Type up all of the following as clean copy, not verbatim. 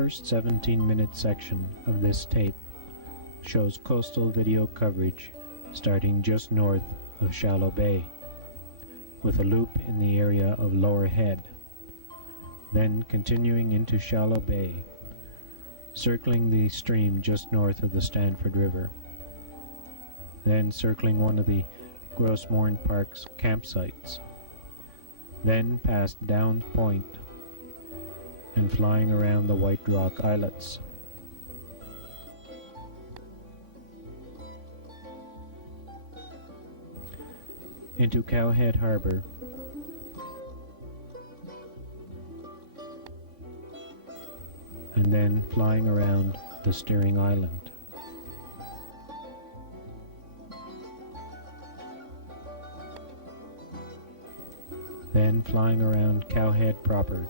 first 17-minute section of this tape shows coastal video coverage starting just north of Shallow Bay, with a loop in the area of Lower Head, then continuing into Shallow Bay, circling the stream just north of the Stanford River, then circling one of the Gros Morne Park's campsites, then past Downs Point and flying around the White Rock Islets. Into Cowhead Harbor, and then flying around the Steering Island. Then flying around Cowhead proper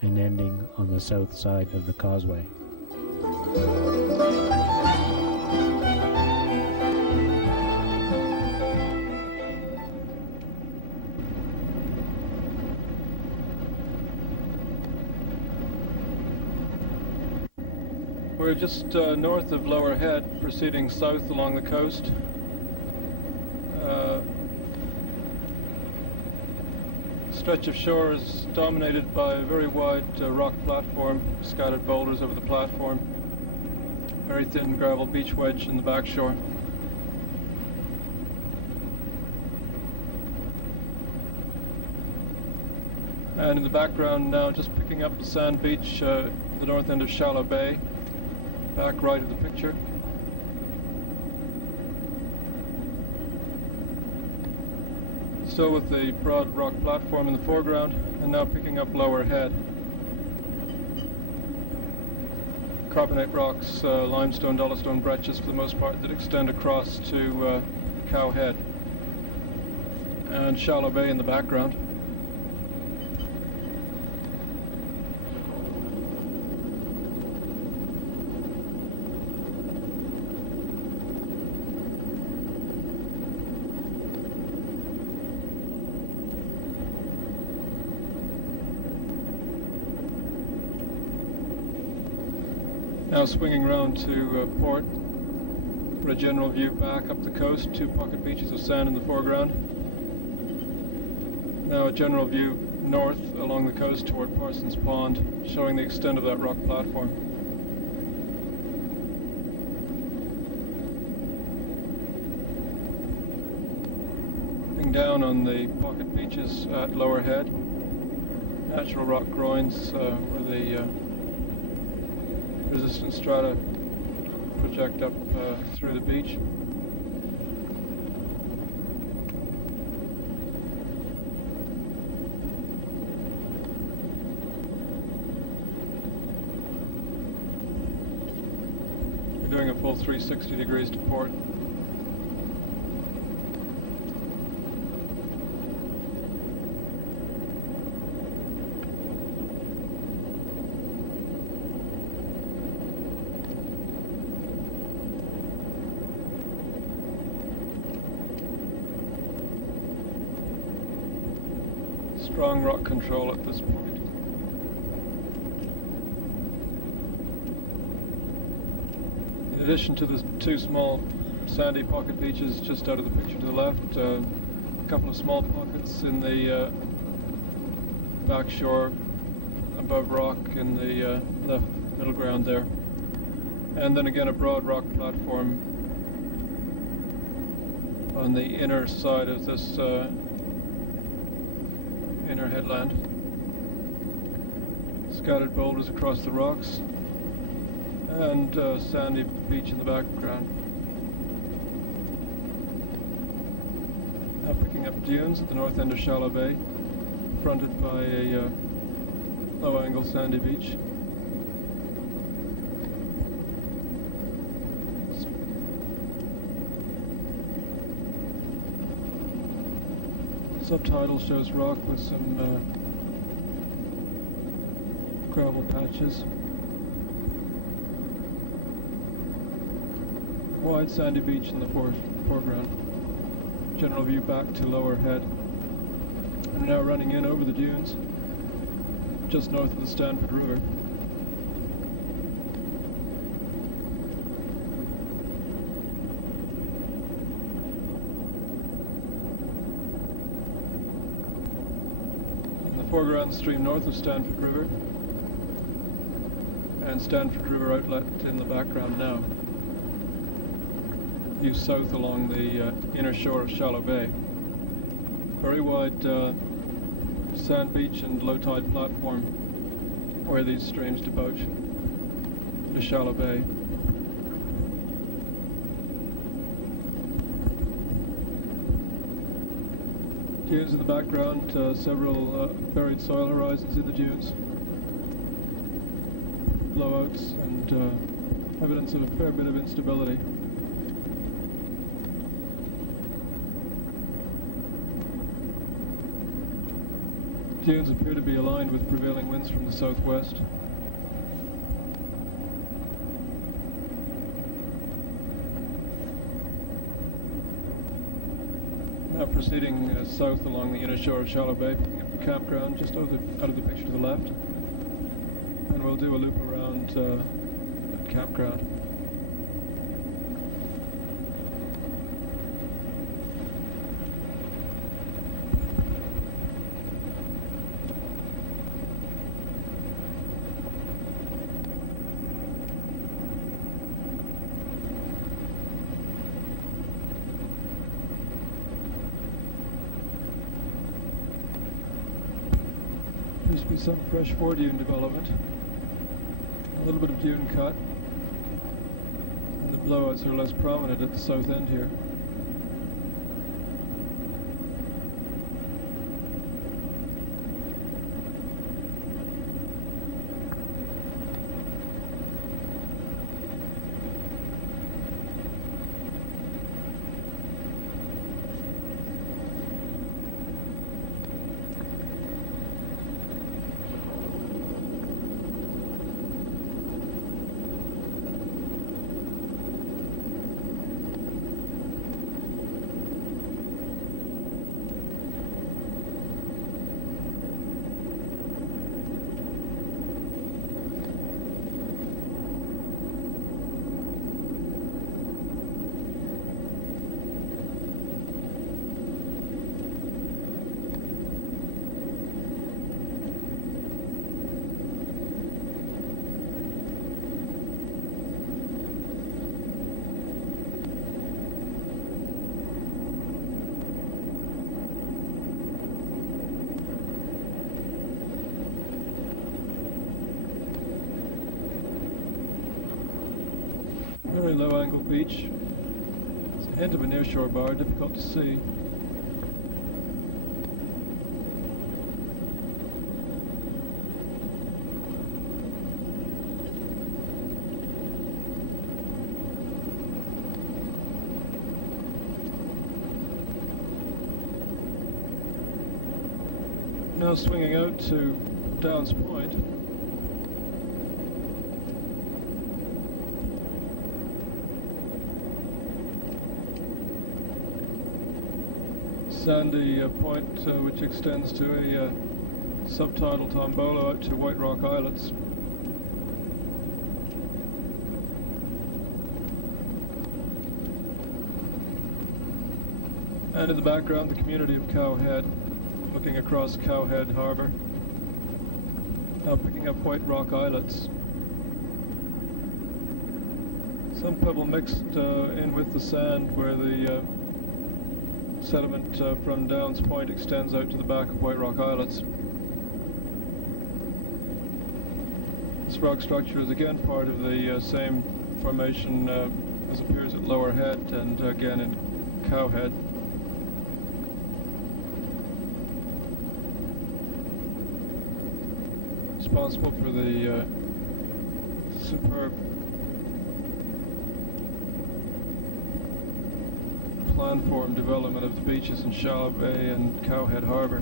and ending on the south side of the causeway. We're just north of Lower Head, proceeding south along the coast. Stretch of shore is dominated by a very wide rock platform, scattered boulders over the platform, very thin gravel beach wedge in the back shore. And in the background now, just picking up the sand beach, the north end of Shallow Bay, back right of the picture. Still with the broad rock platform in the foreground, and now picking up Lower Head. Carbonate rocks, limestone, dolostone breccias for the most part that extend across to Cowhead. And Shallow Bay in the background. Now swinging round to port for a general view back up the coast, 2 pocket beaches of sand in the foreground. Now a general view north along the coast toward Parsons Pond, showing the extent of that rock platform. Looking down on the pocket beaches at Lower Head, natural rock groins where the resistant strata project up through the beach. We're doing a full 360 degrees to port. Strong rock control at this point. In addition to the 2 small sandy pocket beaches just out of the picture to the left, a couple of small pockets in the back shore above rock in the left middle ground there. And then again a broad rock platform on the inner side of this inner headland. Scattered boulders across the rocks and sandy beach in the background. Now picking up dunes at the north end of Shallow Bay, fronted by a low-angle sandy beach. Subtitle shows rock with some gravel patches. Wide sandy beach in the foreground. General view back to Lower Head. And we're now running in over the dunes, just north of the Stanford River. foreground stream north of Stanford River, and Stanford River outlet in the background now. Due south along the inner shore of Shallow Bay. Very wide sand beach and low tide platform where these streams debouch to Shallow Bay. Dunes in the background, several buried soil horizons in the dunes, blowouts, and evidence of a fair bit of instability. Dunes appear to be aligned with prevailing winds from the southwest. Now proceeding south along the inner shore of Shallow Bay, picking up the campground just out of the picture to the left, and we'll do a loop around that campground. Seems to be some fresh foredune development. A little bit of dune cut. And the blowouts are less prominent at the south end here. Very low angle beach. It's the end of a nearshore bar, difficult to see. Now swinging out to Downs Point. Sandy point which extends to a subtidal tombolo out to White Rock Islets. And in the background, the community of Cowhead, looking across Cowhead Harbour. Now picking up White Rock Islets. Some pebble mixed in with the sand where the sediment from Downs Point extends out to the back of White Rock Islets. This rock structure is again part of the same formation as appears at Lower Head and again in Cowhead. Responsible for the superb landform development of the beaches in Shallow Bay and Cowhead Harbour.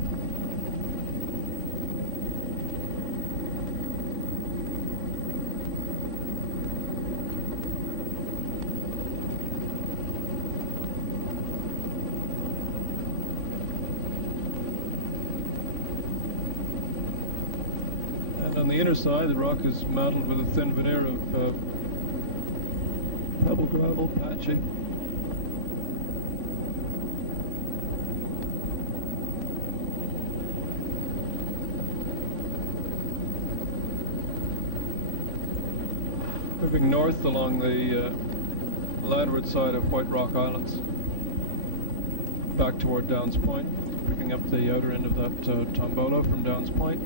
And on the inner side, the rock is mantled with a thin veneer of pebble gravel, patchy. Moving north along the landward side of White Rock Islands, back toward Downs Point, picking up the outer end of that tombolo from Downs Point.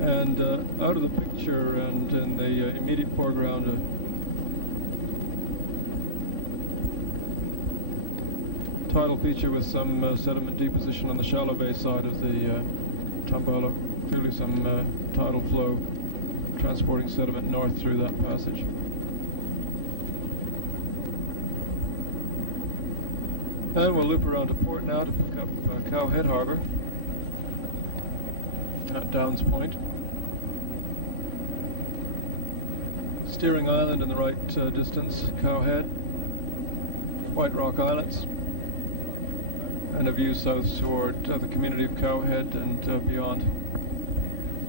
And out of the picture and in the immediate foreground, a tidal feature with some sediment deposition on the shallow bay side of the tombolo. Clearly some tidal flow transporting sediment north through that passage. And we'll loop around to port now to pick up Cowhead Harbour at Downs Point. Steering Island in the right distance, Cowhead, White Rock Islands, and a view south toward the community of Cowhead and beyond.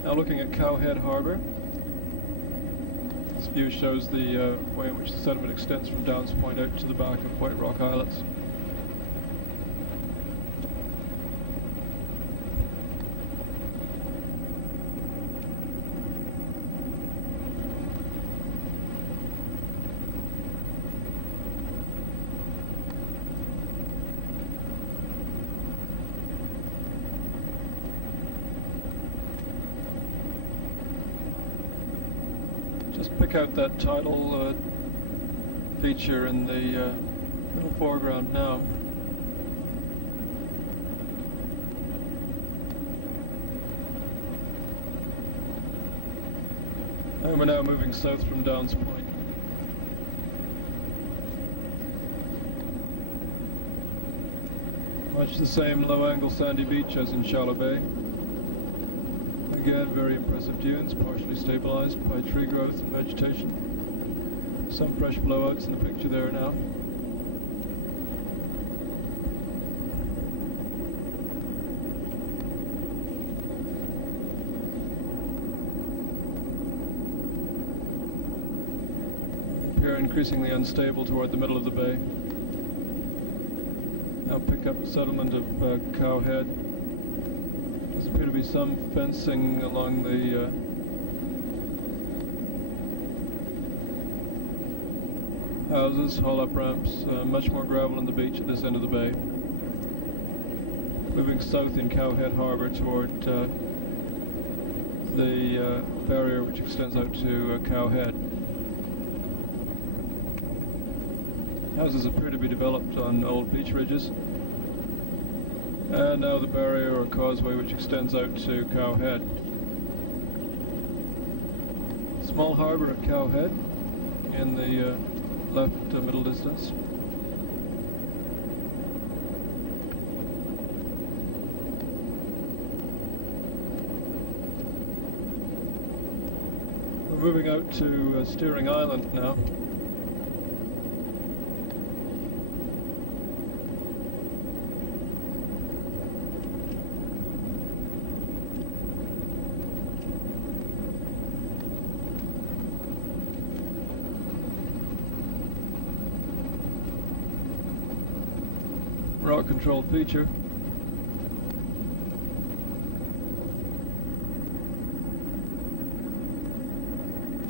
Now looking at Cowhead Harbour, this view shows the way in which the sediment extends from Downs Point out to the back of White Rock Islands. Just pick out that tidal feature in the middle foreground now. And we're now moving south from Downs Point. Much the same low-angle sandy beach as in Shallow Bay. Again, very impressive dunes, partially stabilized by tree growth and vegetation. Some fresh blowouts in the picture there now. Appear increasingly unstable toward the middle of the bay. Now pick up the settlement of Cowhead. Appear to be some fencing along the houses, haul-up ramps, much more gravel on the beach at this end of the bay. Moving south in Cowhead Harbour toward the barrier which extends out to Cowhead. Houses appear to be developed on old beach ridges. And now the barrier or causeway which extends out to Cowhead. Small harbour at Cowhead in the left middle distance. We're moving out to Steering Island now. Rock controlled feature.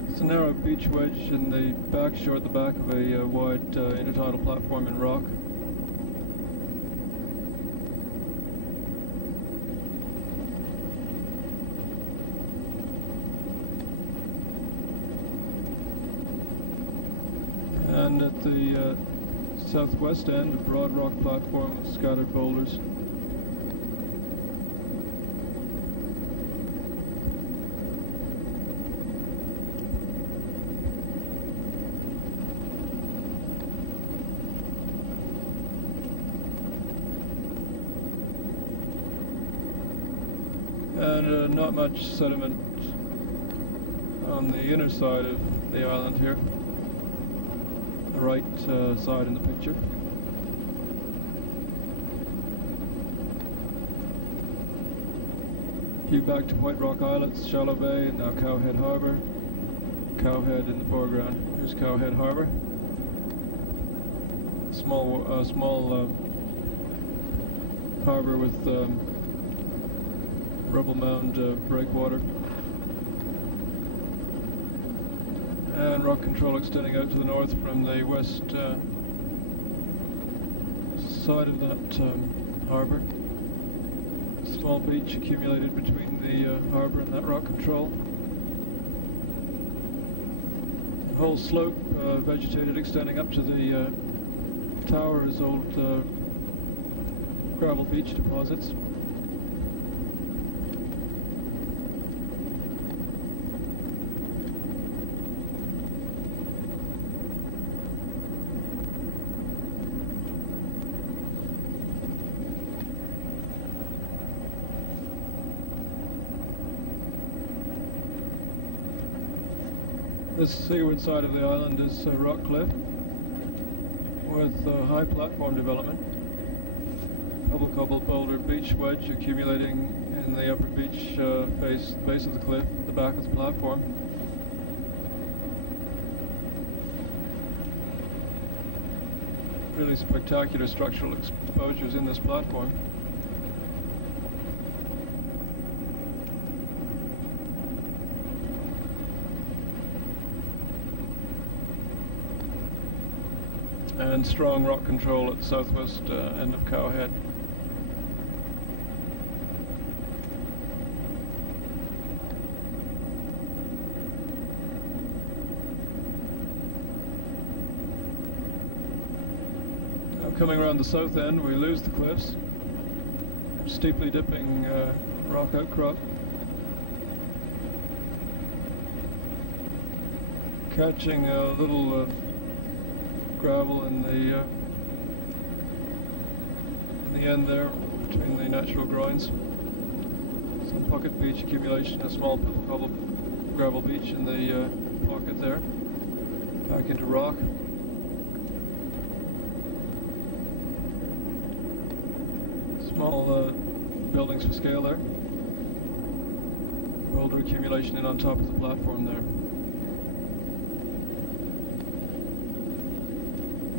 It's a narrow beach wedge in the back shore at the back of a wide intertidal platform in rock. And at the southwest end, a broad rock platform with scattered boulders. And not much sediment on the inner side of the island here. The right side in the picture. View back to White Rock Islands, Shallow Bay, and now Cowhead Harbour. Cowhead in the foreground. Here's Cowhead Harbour. Small harbour with rubble mound breakwater. and rock control extending out to the north from the west side of that harbour. Small beach accumulated between the harbour and that rock control. The whole slope vegetated, extending up to the tower's old gravel beach deposits. This seaward side of the island is a rock cliff with high platform development. Pebble boulder beach wedge accumulating in the upper beach base of the cliff at the back of the platform. Really spectacular structural exposures in this platform. And strong rock control at the southwest end of Cow Head. Now coming around the south end, we lose the cliffs. Steeply dipping rock outcrop. Catching a little gravel in the end there between the natural groins. Some pocket beach accumulation, a small pebble gravel beach in the pocket there. Back into rock. Small buildings for scale there. Boulder accumulation in on top of the platform there.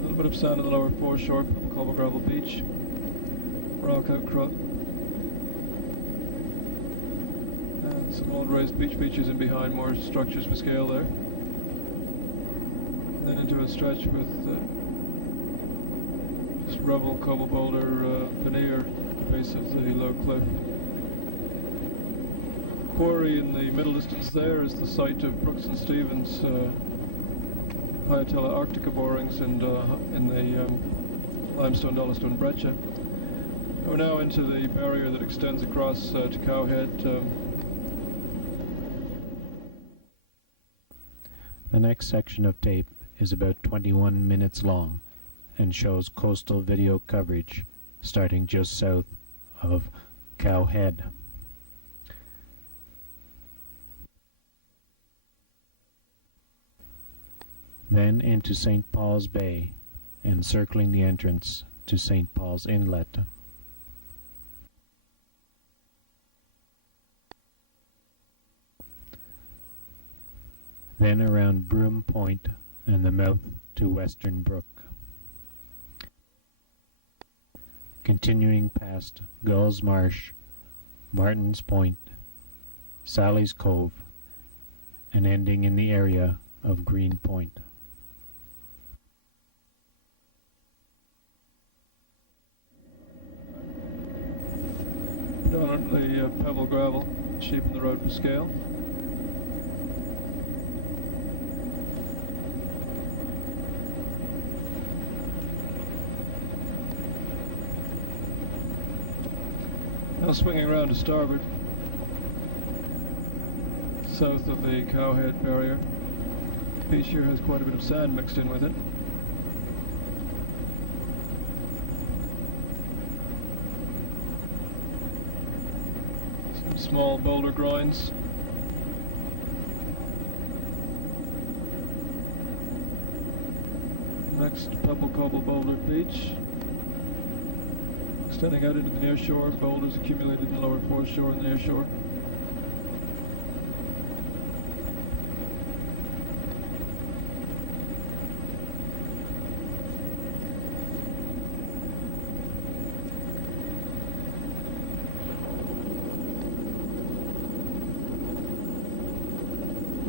A bit of sand in the lower foreshore, cobble gravel beach, rock outcrop, and some old raised beach features in behind, more structures for scale there. And then into a stretch with just rubble, cobble boulder veneer at the base of the low cliff. Quarry in the middle distance there is the site of Brooks and Stevens' Hyatella Arctica borings and in the limestone dolostone breccia. We're now into the barrier that extends across to Cow Head. The next section of tape is about 21 minutes long and shows coastal video coverage starting just south of Cow Head. Then into St. Paul's Bay, encircling the entrance to St. Paul's Inlet. Then around Broom Point and the mouth to Western Brook. Continuing past Gull's Marsh, Martin's Point, Sally's Cove, and ending in the area of Green Point. Predominantly pebble gravel, sheep in the road for scale. Now swinging around to starboard, south of the Cow Head barrier. The beach here has quite a bit of sand mixed in with it. Some small boulder groins. Next, pebble cobble boulder beach. Extending out into the near shore, boulders accumulated in the lower foreshore and the near shore.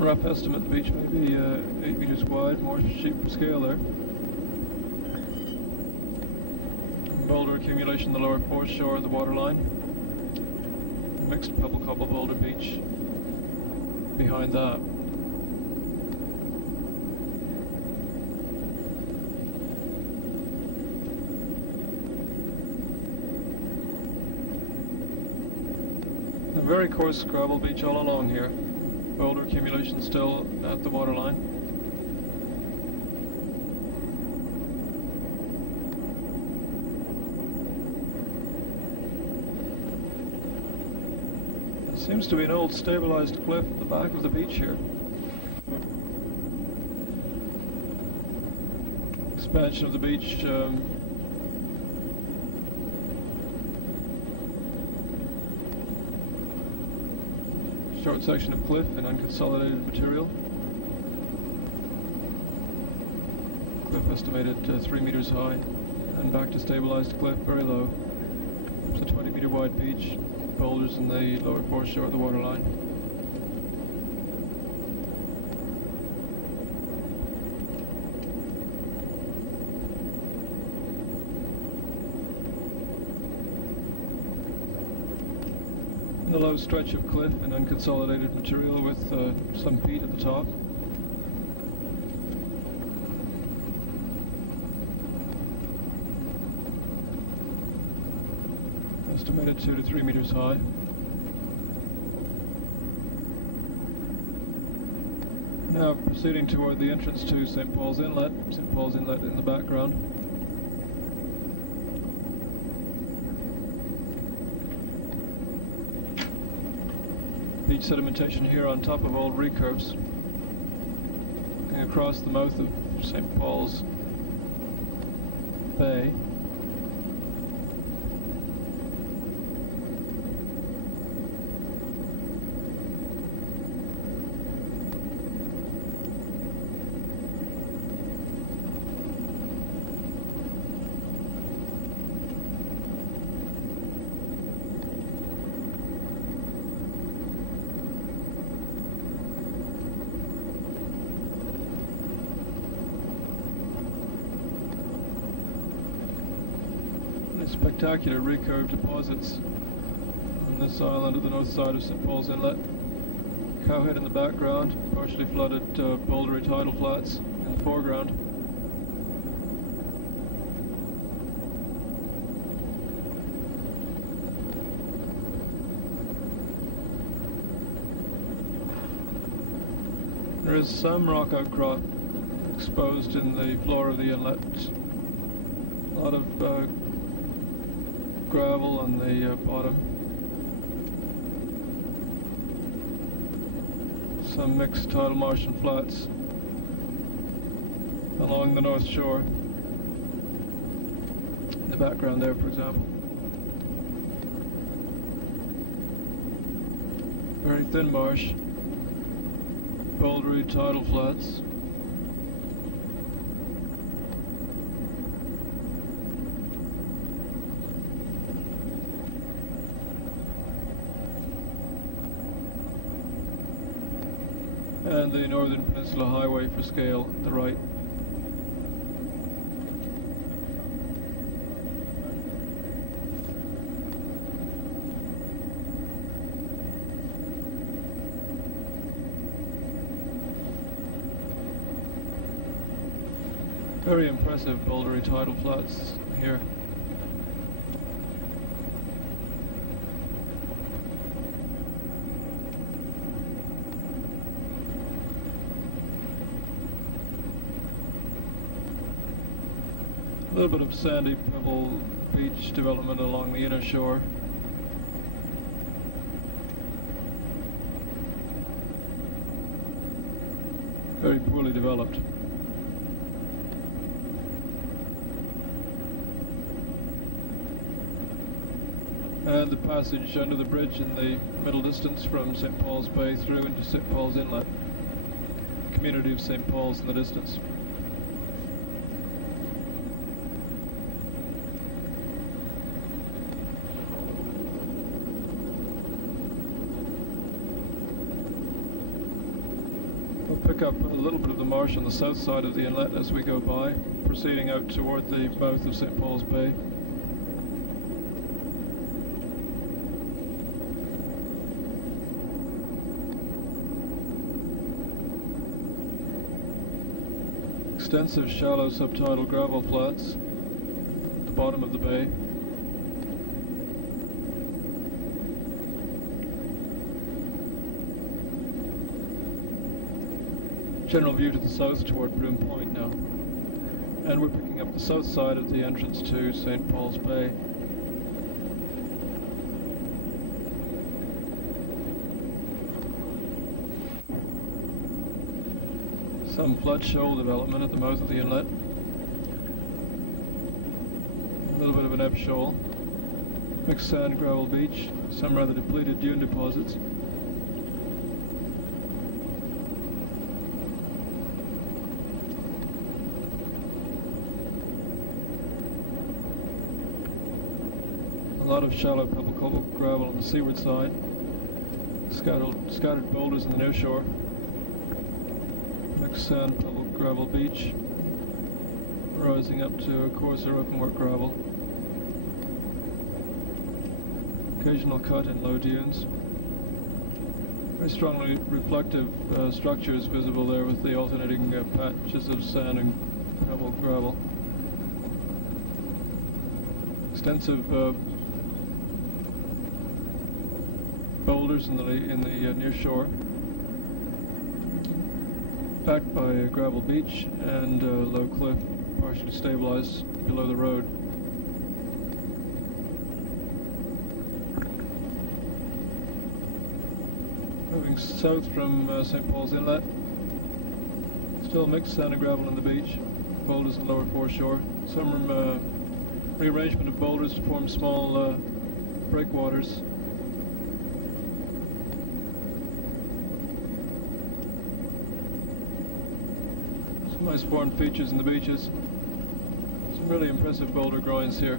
rough estimate, the beach may be 8 meters wide, more sheep scale there. Boulder accumulation, the lower foreshore of the waterline. Mixed pebble cobble boulder beach behind that. A very coarse gravel beach all along here. Boulder accumulation still at the waterline. Seems to be an old stabilized cliff at the back of the beach here. Expansion of the beach. Short section of cliff in unconsolidated material. Cliff estimated 3 meters high, and back to stabilized cliff, very low. It's a 20-meter wide beach. Boulders in the lower foreshore of the waterline. And a low stretch of cliff and unconsolidated material with some peat at the top. Estimated 2 to 3 meters high. Now proceeding toward the entrance to St. Paul's Inlet. St. Paul's Inlet in the background. Beach sedimentation here on top of old recurves. Looking across the mouth of St. Paul's Bay. Spectacular recurve deposits on this island at the north side of St. Paul's Inlet. Cowhead in the background, partially flooded bouldery tidal flats in the foreground. There is some rock outcrop exposed in the floor of the inlet. A lot of gravel on the bottom. Some mixed tidal marsh and flats along the north shore. In the background there, for example. Very thin marsh. Bouldery tidal flats. And the Northern Peninsula Highway for scale at the right. Very impressive bouldery tidal flats here. A little bit of sandy pebble beach development along the inner shore. Very poorly developed. And the passage under the bridge in the middle distance from St. Paul's Bay through into St. Paul's Inlet. Community of St. Paul's in the distance. We'll pick up a little bit of the marsh on the south side of the inlet as we go by, proceeding out toward the mouth of St. Paul's Bay. Extensive shallow subtidal gravel flats at the bottom of the bay. General view to the south toward Broome Point now. And we're picking up the south side of the entrance to St. Paul's Bay. Some flood shoal development at the mouth of the inlet. A little bit of an ebb shoal. Mixed sand gravel beach. Some rather depleted dune deposits. A lot of shallow pebble cobble gravel on the seaward side. Scattered boulders in the near shore. Mixed sand pebble gravel beach, rising up to a coarser openwork gravel. Occasional cut in low dunes. Very strongly reflective structures visible there with the alternating patches of sand and pebble gravel. Extensive boulders in the near shore, backed by a gravel beach and a low cliff, partially stabilized below the road. Moving south from St. Paul's Inlet, still mixed sand and gravel on the beach, boulders in lower foreshore, some rearrangement of boulders to form small breakwaters. Nice formed features in the beaches. Some really impressive boulder groins here.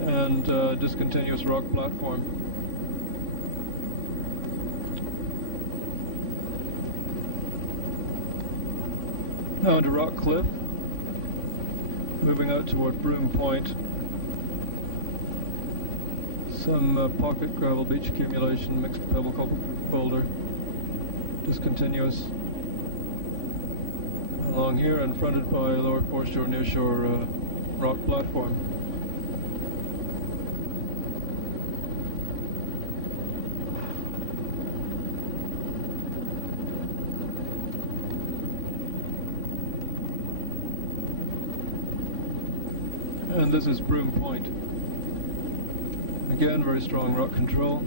And discontinuous rock platform. Now into Rock Cliff. Moving out toward Broome Point. Some pocket gravel beach accumulation, mixed pebble cobble boulder. Discontinuous. Along here and fronted by a lower foreshore, nearshore rock platform. And this is Broome Point. Again, very strong rock control.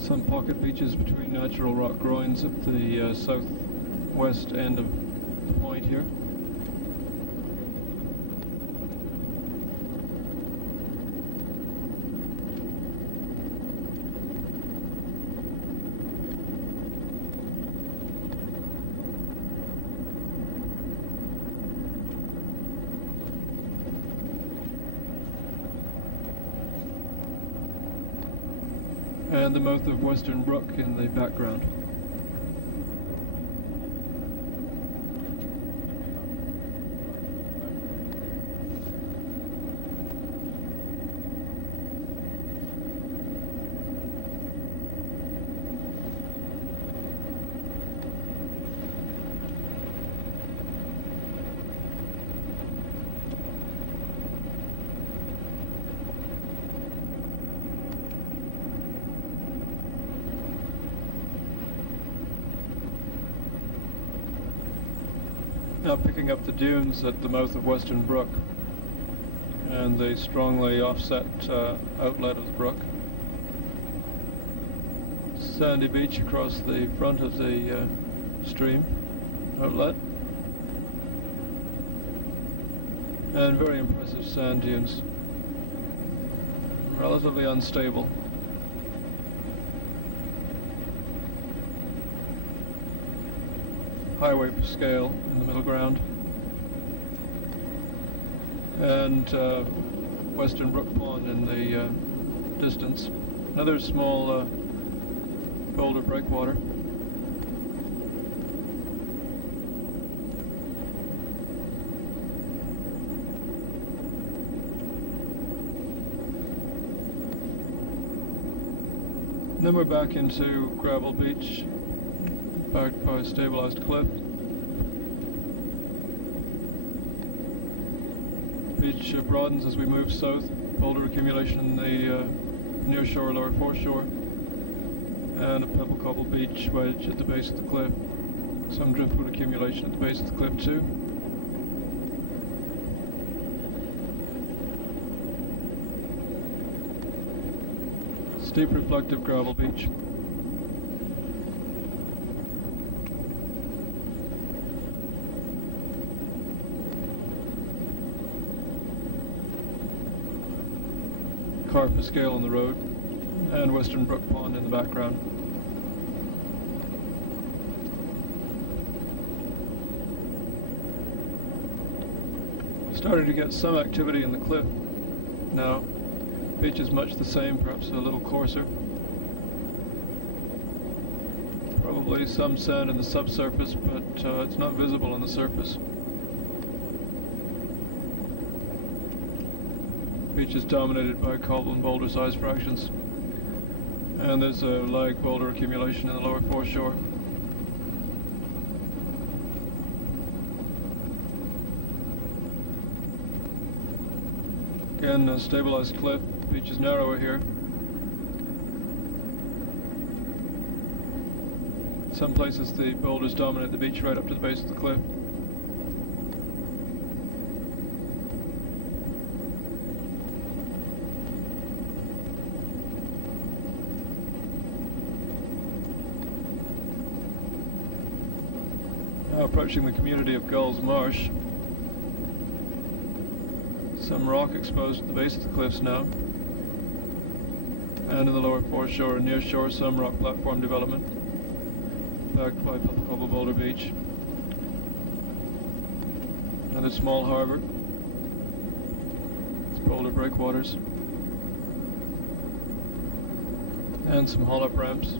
Some pocket beaches between natural rock groins at the southwest end of the point here. And the mouth of Western Brook in the background. Now picking up the dunes at the mouth of Western Brook and the strongly offset outlet of the brook. Sandy beach across the front of the stream outlet. And very impressive sand dunes. Relatively unstable. Highway scale in the middle ground, and Western Brook Pond in the distance. Another small boulder breakwater. Then we're back into gravel beach, backed by a stabilized cliff. Beach broadens as we move south, boulder accumulation in the near shore, lower foreshore, and a pebble cobble beach wedge at the base of the cliff. Some driftwood accumulation at the base of the cliff too. Steep reflective gravel beach. Carp scale on the road, and Western Brook Pond in the background. Starting to get some activity in the cliff now. Beach is much the same, perhaps a little coarser. Probably some sand in the subsurface, but it's not visible on the surface. Beach is dominated by cobble and boulder size fractions, and there's a lag boulder accumulation in the lower foreshore. Again, a stabilized cliff. Beach is narrower here. In some places the boulders dominate the beach right up to the base of the cliff. Now approaching the community of Gulls Marsh. Some rock exposed at the base of the cliffs now. And in the lower foreshore and near shore, some rock platform development, backed by pebble cobble boulder beach. Another small harbour. It's boulder breakwaters. And some haul-up ramps.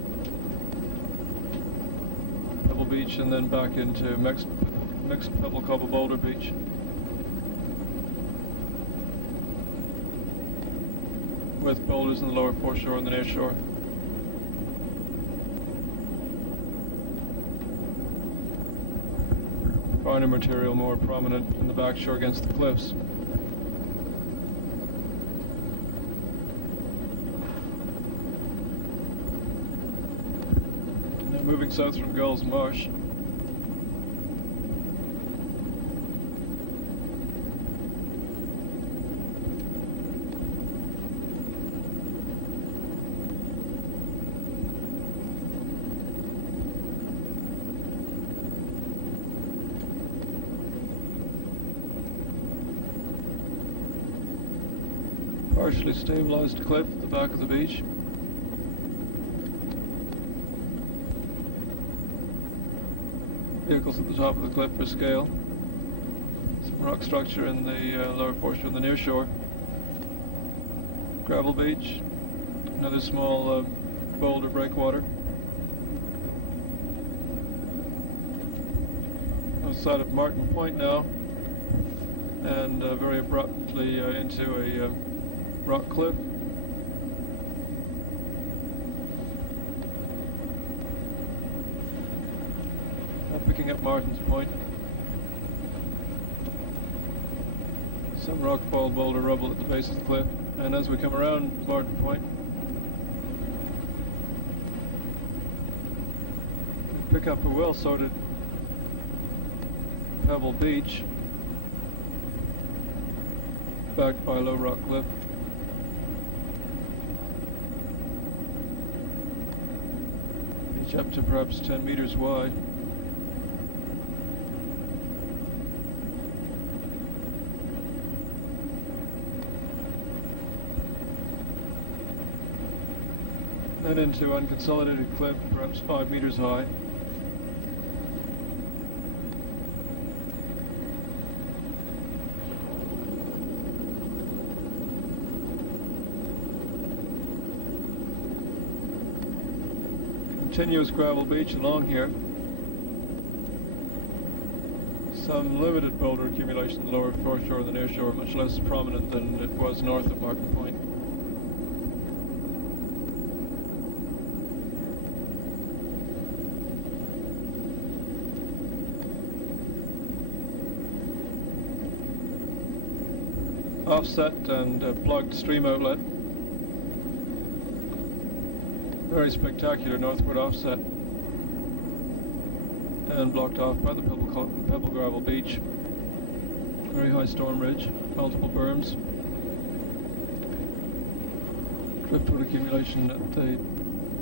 Pebble beach, and then back into mixed pebble cobble boulder beach. With boulders in the lower foreshore and the near shore. Finer material more prominent in the back shore against the cliffs. Now moving south from Gulls Marsh. Partially stabilized cliff at the back of the beach. Vehicles at the top of the cliff for scale. Some rock structure in the lower foreshore and the near shore. Gravel beach. Another small boulder breakwater. Outside of Martin Point now, and very abruptly into a rock cliff. Now picking up Martin's Point. Some rock ball boulder rubble at the base of the cliff, and as we come around Martin Point, we pick up a well-sorted pebble beach backed by a low rock cliff. Beach up to perhaps 10 meters wide. Then into unconsolidated cliff, perhaps 5 meters high. Continuous gravel beach along here. Some limited boulder accumulation in the lower foreshore and the near shore, much less prominent than it was north of Martin Point. offset and a plugged stream outlet. Very spectacular northward offset, and blocked off by the pebble gravel beach. Very high storm ridge, multiple berms. Driftwood accumulation at the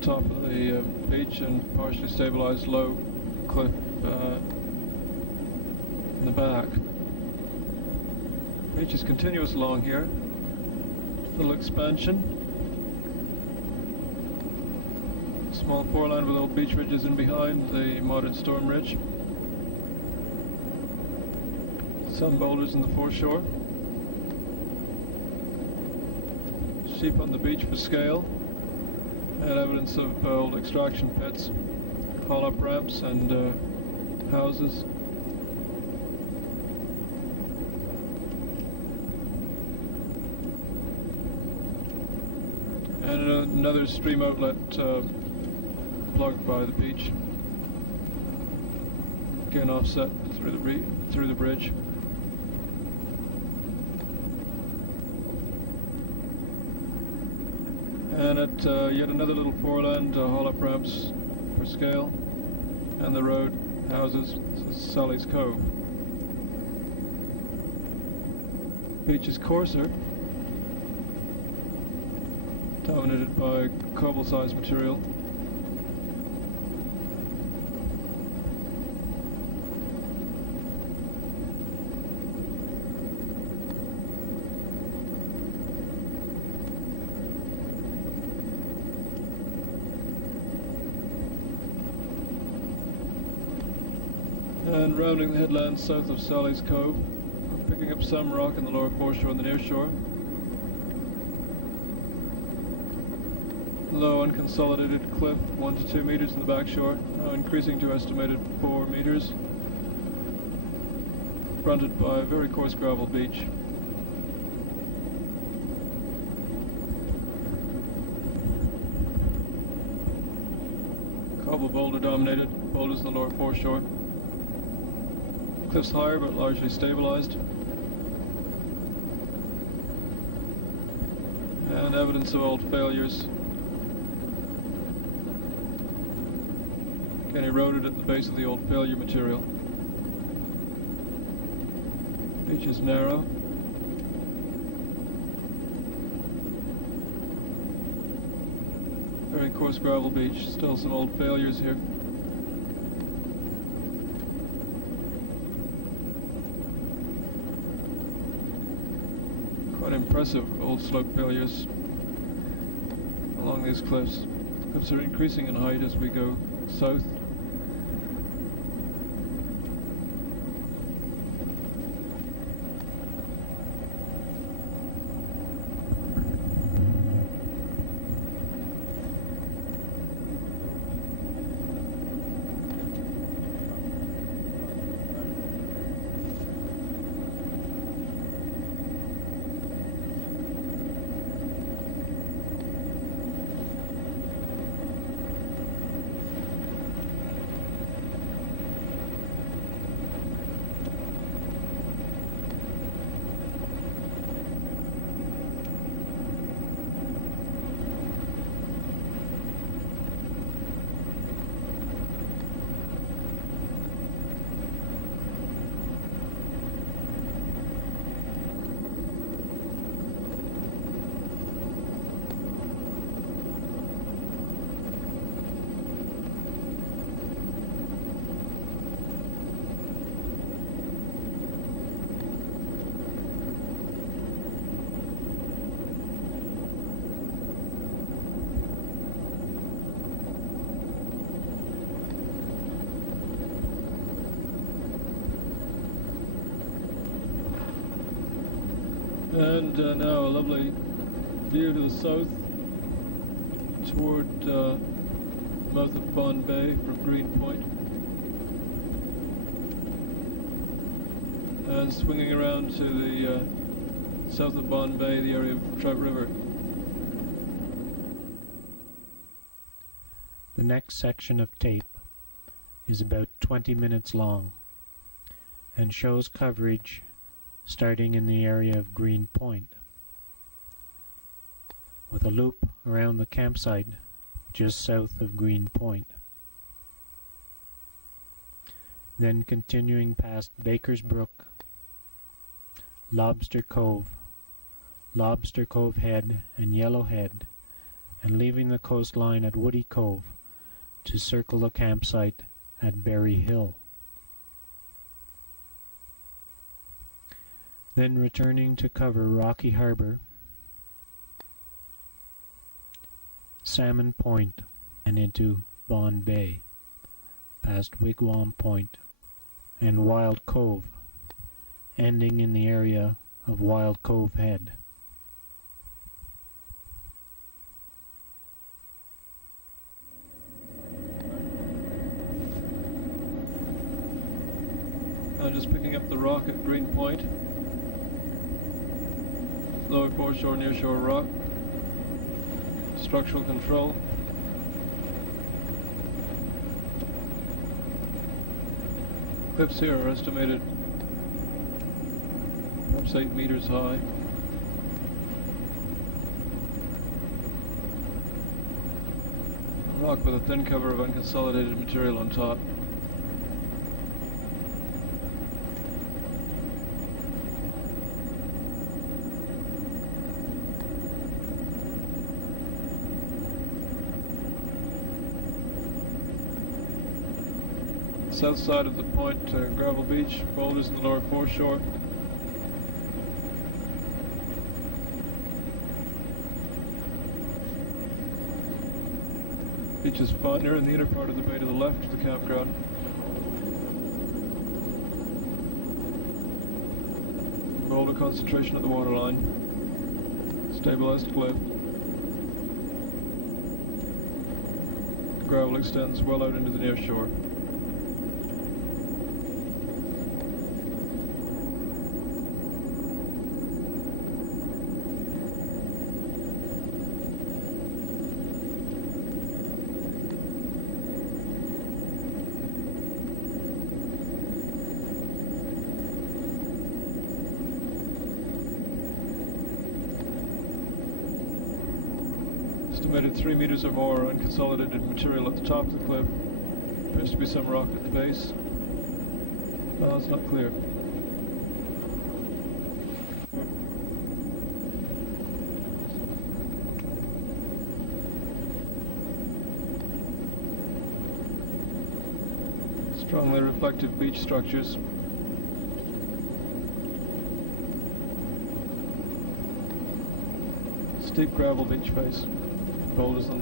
top of the beach, and partially stabilized low cliff in the back. Beach is continuous along here. Little expansion. Small foreland with old beach ridges in behind the modern storm ridge. Some boulders in the foreshore. Sheep on the beach for scale, and evidence of old extraction pits, haul-up ramps and houses. And another stream outlet plugged by the beach. Again offset through the bridge. And at yet another little foreland, haul-up ramps for scale, and the road, houses, Sally's Cove. Beach is coarser, dominated by cobble-sized material. And rounding the headland south of Sally's Cove, picking up some rock in the lower foreshore and the near shore. Low unconsolidated cliff, 1 to 2 meters in the back shore, now increasing to estimated 4 meters, fronted by a very coarse gravel beach. Cobble boulder dominated, boulders in the lower foreshore. Cliffs higher but largely stabilized. And evidence of old failures. Again eroded at the base of the old failure material. Beach is narrow. Very coarse gravel beach, still some old failures here. Quite impressive old slope failures along these cliffs. Cliffs are increasing in height as we go south. And now a lovely view to the south toward mouth of Bonne Bay from Green Point, and swinging around to the south of Bonne Bay, the area of Trout River. The next section of tape is about 20 minutes long and shows coverage starting in the area of Green Point, with a loop around the campsite just south of Green Point. Then continuing past Baker's Brook, Lobster Cove Head and Yellowhead, and leaving the coastline at Woody Cove to circle the campsite at Berry Hill. Then returning to cover Rocky Harbor, Salmon Point, and into Bonne Bay, past Wigwam Point and Wild Cove, ending in the area of Wild Cove Head. Now just picking up the rock at Green Point. Lower foreshore, nearshore rock. Structural control. Cliffs here are estimated perhaps 8 meters high. A rock with a thin cover of unconsolidated material on top. South side of the point, gravel beach, boulders in the lower foreshore. Beach is finer in the inner part of the bay to the left of the campground. Boulder concentration at the waterline. Stabilized cliff. The gravel extends well out into the near shore. Estimated 3 meters or more unconsolidated material at the top of the cliff. Appears to be some rock at the base. No, it's not clear. Strongly reflective beach structures. Steep gravel beach face. Boulders on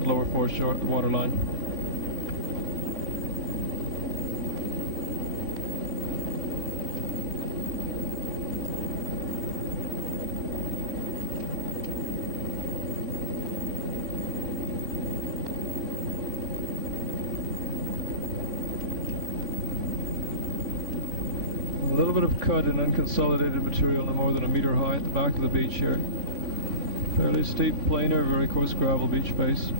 the lower foreshore at the waterline. A little bit of cut and unconsolidated material no more than 1 meter high at the back of the beach here. Fairly steep, planar, very coarse gravel beach face.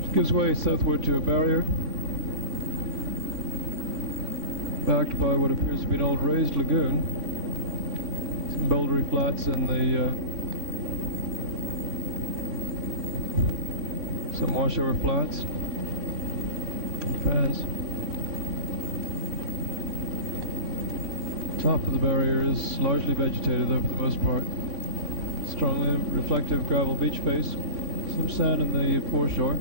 Which gives way southward to a barrier, backed by what appears to be an old raised lagoon. Some bouldery flats and some washover flats, fans. Top of the barrier is largely vegetated though for the most part. Strongly reflective gravel beach face. Some sand in the foreshore.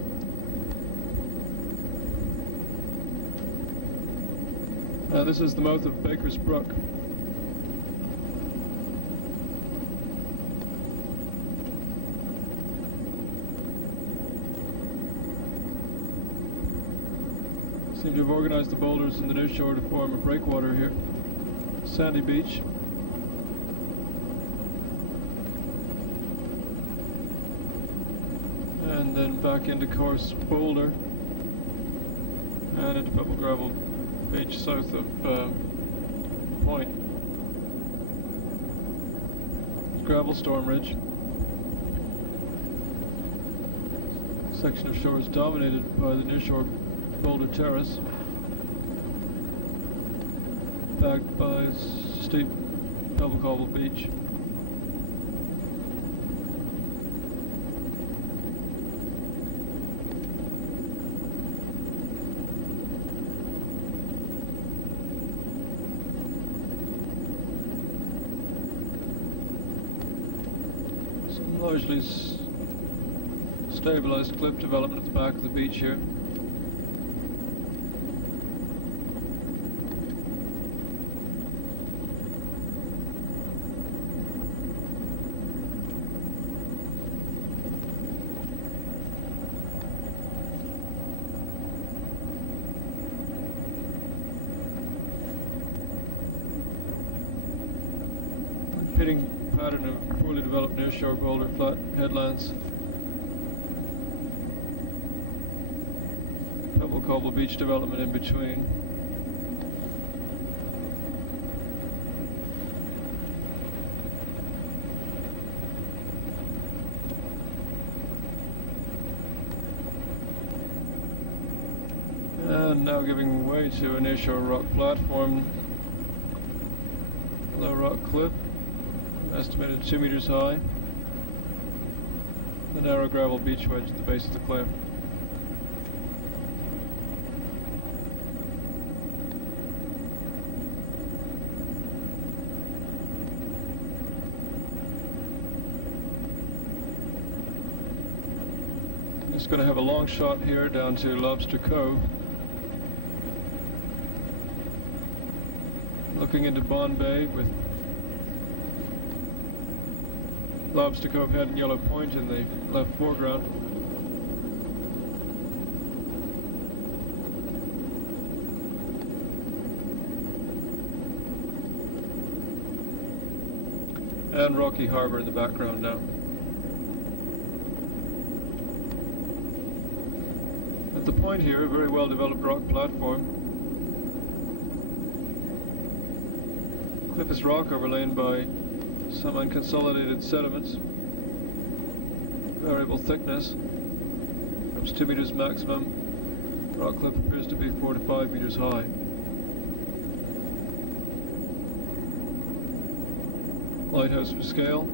This is the mouth of Baker's Brook. Seem to have organized the boulders in the near shore to form a breakwater here. Sandy beach. And then back into coarse boulder and into pebble gravel beach south of Point. Gravel storm ridge. Section of shore is dominated by the near shore boulder terrace. backed by steep pebble cobble beach. Some largely stabilized cliff development at the back of the beach here. Repeating pattern of poorly developed nearshore boulder flat headlands. Pebble cobble beach development in between. And now giving way to a nearshore rock platform. Low rock cliff, estimated 2 meters high. The narrow gravel beach wedge at the base of the cliff. Just going to have a long shot here down to Lobster Cove. Looking into Bonne Bay with Lobster Cove Head and Yellow Point in the left foreground. And Rocky Harbour in the background now. At the point here, a very well developed rock platform. Cliffus rock overlain by some unconsolidated sediments. Variable thickness, perhaps 2 meters maximum. Rock cliff appears to be 4 to 5 meters high. Lighthouse for scale.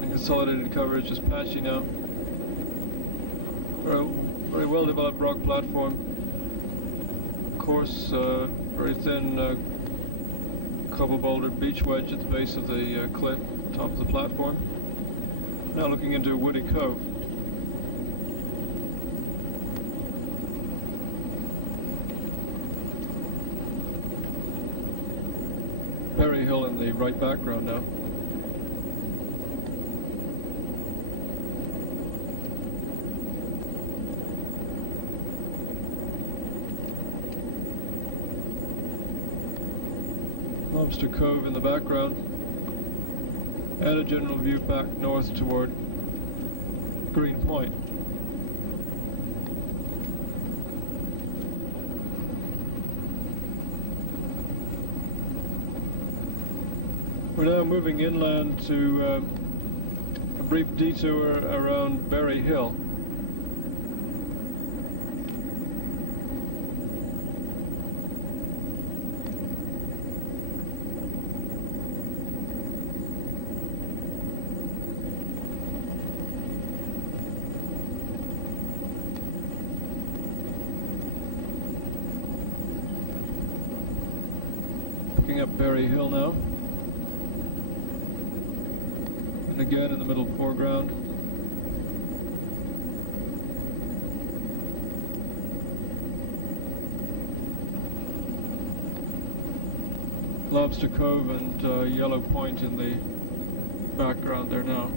Unconsolidated coverage is patchy now. Very well developed rock platform. Coarse, very thin cobble boulder beach wedge at the base of the cliff, top of the platform. Now looking into a woody cove. Berry Hill in the right background now. Lobster Cove in the background, and a general view back north toward Green Point. We're now moving inland to a brief detour around Berry Hill. Up Berry Hill now, and again in the middle foreground. Lobster Cove and Yellow Point in the background there now.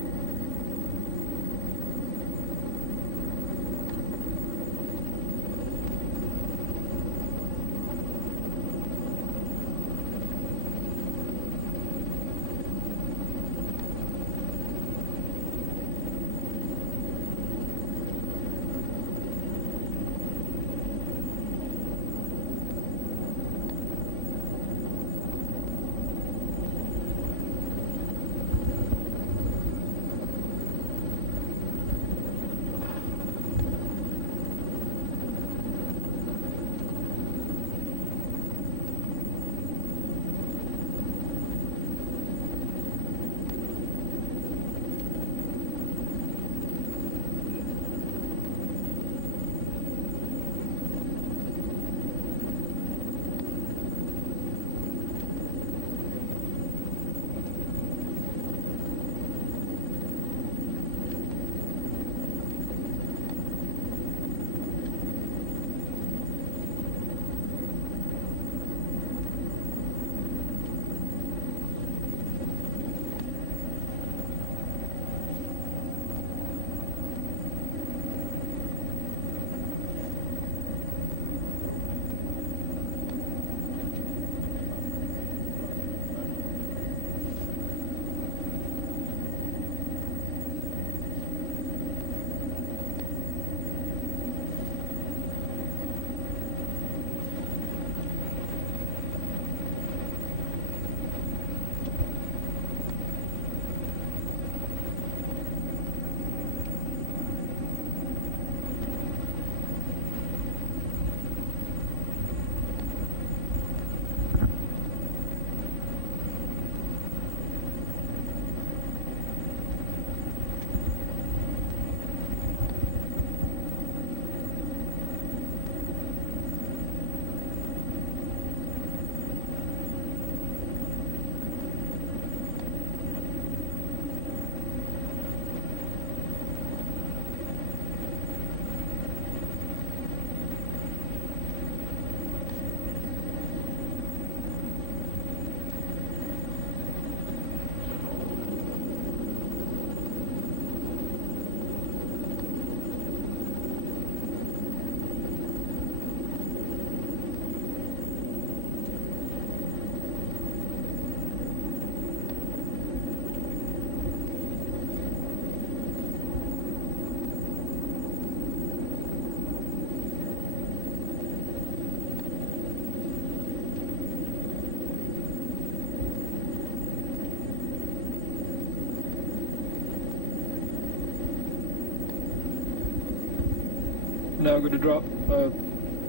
Now going to drop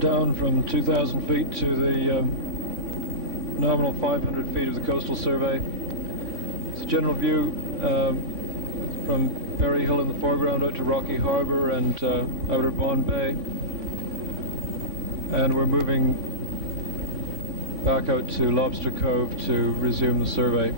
down from 2,000 feet to the nominal 500 feet of the coastal survey. It's a general view from Berry Hill in the foreground out to Rocky Harbour and outer Bonne Bay. And we're moving back out to Lobster Cove to resume the survey.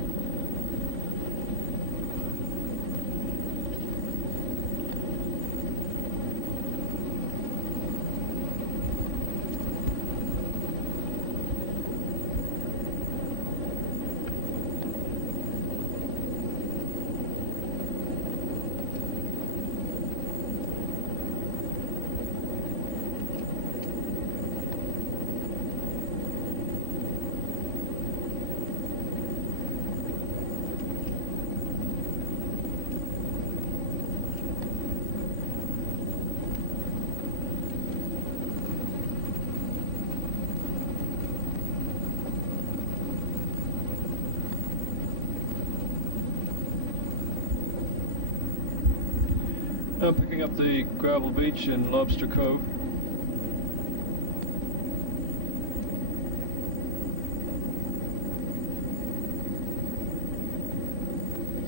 Now picking up the gravel beach in Lobster Cove.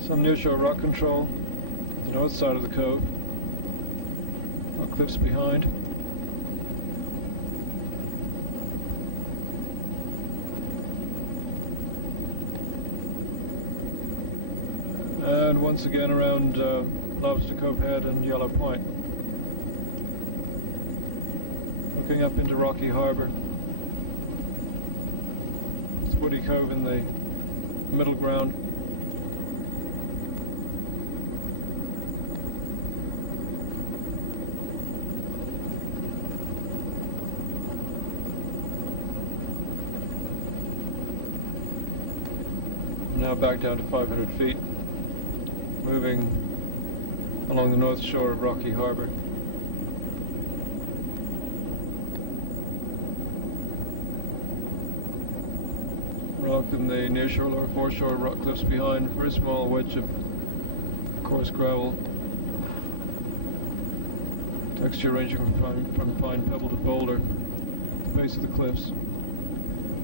Some nearshore rock control on the north side of the cove. Rock cliffs behind. And once again around Lobster Cove Head and Yellow Point. Looking up into Rocky Harbour. It's Woody Cove in the middle ground. Now back down to 500 feet. Moving along the north shore of Rocky Harbour. Rock in the nearshore lower foreshore rock cliffs behind. Very small wedge of coarse gravel. Texture ranging from fine pebble to boulder at the base of the cliffs.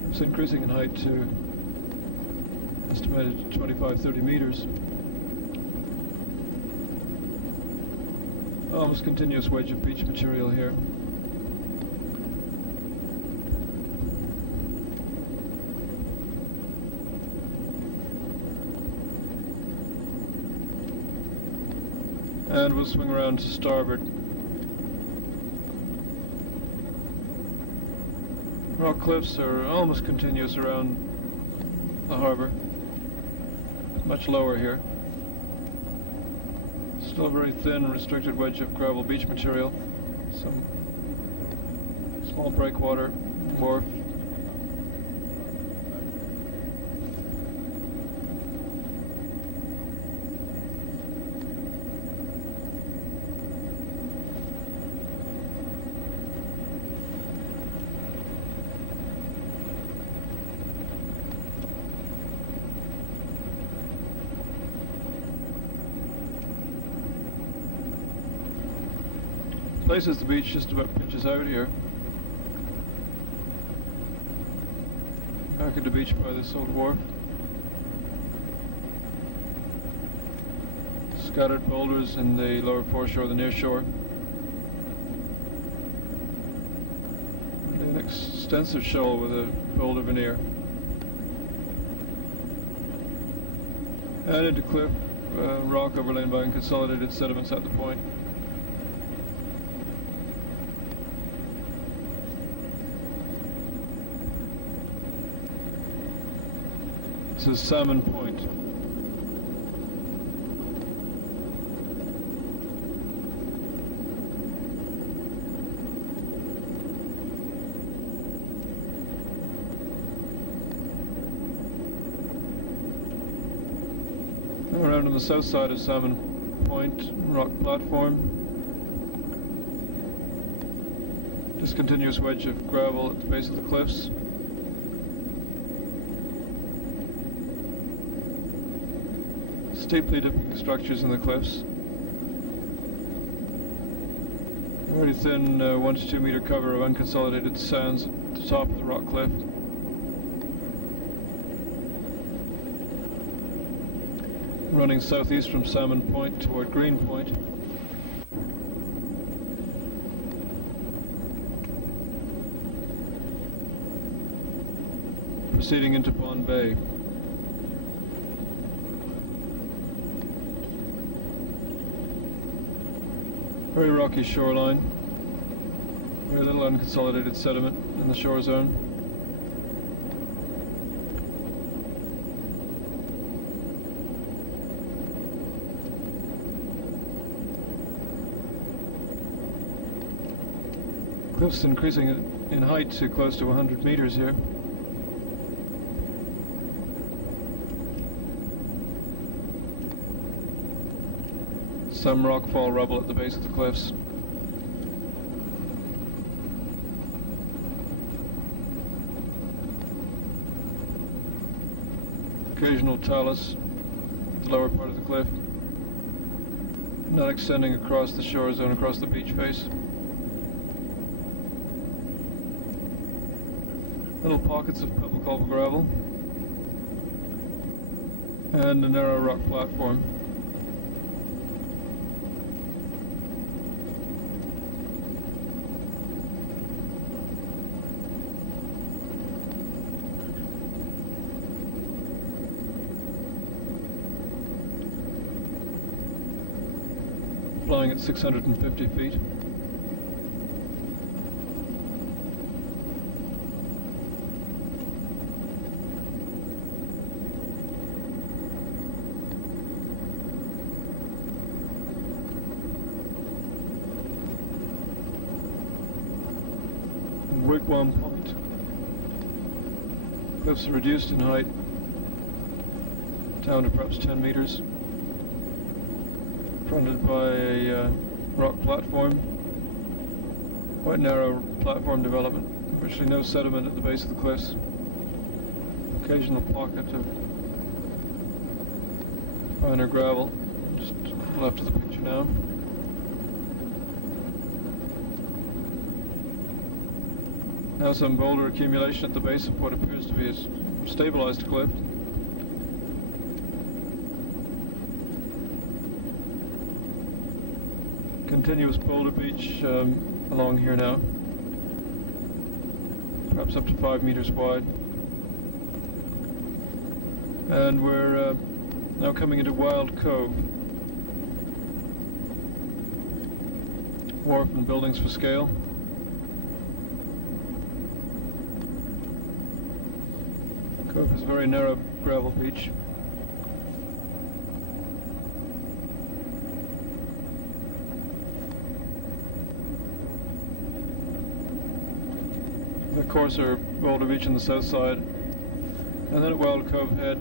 It's increasing in height to estimated 25-30 meters. Almost continuous wedge of beach material here. And we'll swing around to starboard. Rock cliffs are almost continuous around the harbour. Much lower here. Still a very thin, restricted wedge of gravel beach material. Some small breakwater wharf. Places the beach just about pitches out here. Back at the beach by this old wharf. Scattered boulders in the lower foreshore, the near shore. An extensive shoal with a boulder veneer. And into cliff, rock overlain by unconsolidated sediments at the point. This is Salmon Point. Around on the south side of Salmon Point, rock platform. Discontinuous wedge of gravel at the base of the cliffs. Steeply dipping structures in the cliffs. Very thin 1 to 2 meter cover of unconsolidated sands at the top of the rock cliff. Running southeast from Salmon Point toward Green Point. Proceeding into Bonne Bay. Very rocky shoreline. Very little unconsolidated sediment in the shore zone. Cliffs increasing in height to close to 100 meters here. Some rockfall rubble at the base of the cliffs. Occasional talus at the lower part of the cliff. Not extending across the shore zone, across the beach face. Little pockets of pebble cobble gravel. And a narrow rock platform. Flying at 650 feet. Wigwam Point. Cliffs reduced in height down to perhaps 10 meters. Fronted by a rock platform, quite narrow platform development, virtually no sediment at the base of the cliffs. Occasional pocket of finer gravel, just left of the picture now. Now some boulder accumulation at the base of what appears to be a stabilized cliff. Continuous boulder beach along here now, perhaps up to 5 meters wide. And we're now coming into Wild Cove. Wharf and buildings for scale. Cove is a very narrow gravel beach. The coarser boulder beach on the south side, and then at Wild Cove Head